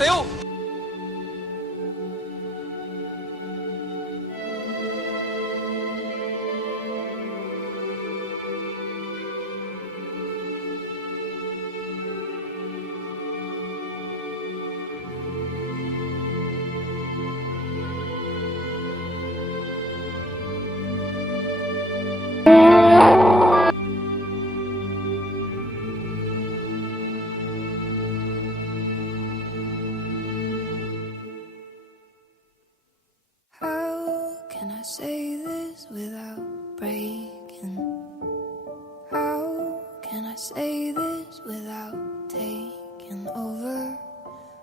ติว How can I say this without breaking? How can I say this without taking over?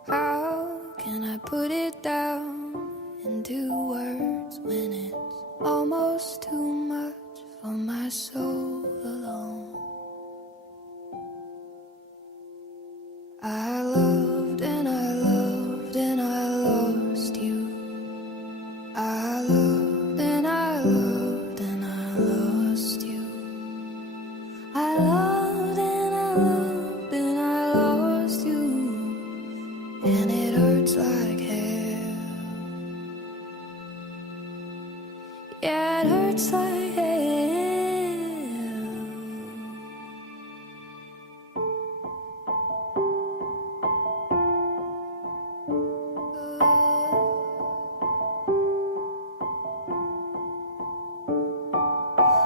How can I put it down into words when it's almost too much for my soul alone? I loved and I loved and I lost you. I loved and I loved and I lost you. I loved and I loved and I lost you. And it hurts like hell. Yeah, it hurts like hell.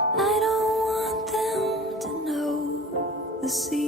I don't want them to know the secret.